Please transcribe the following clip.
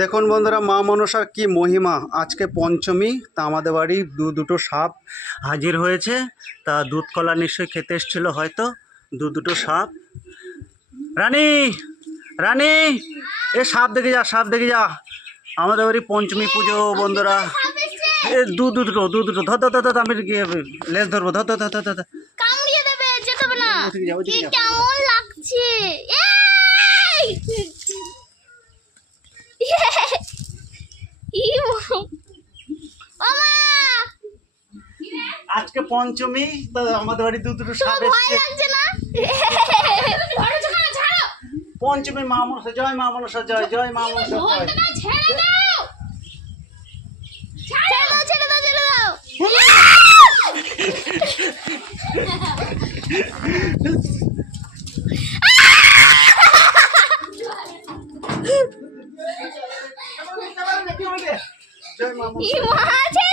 দেখুন বন্ধুরা, মা মনসার কি মহিমা। আজকে পঞ্চমী, তা আমাদের বাড়ি দুটো সাপ হাজির হয়েছে। তা দুধ কলা নিশ্চয়ই খেতে এসেছিল হয়তো। দুটো সাপ। রানী রানী, এ সাপ দেখে যা, সাপ দেখে যা। আমাদের বাড়ি পঞ্চমী পুজো বন্ধুরা। এ দুটো ধর ধর ধর, আমি লেজ ধরবো। ধর ধর ধর ধর ধর। কামড়িয়ে দেবে, যেতে হবে না। কি কেমন লাগছে? আজকে পঞ্চমী, তো আমাদের বাড়ি দুটো সাপ এসছে। পঞ্চমী মা মনসা জয়, মা মনসা জয়, জয় মা মনসা জয়। জয় মা মনসা।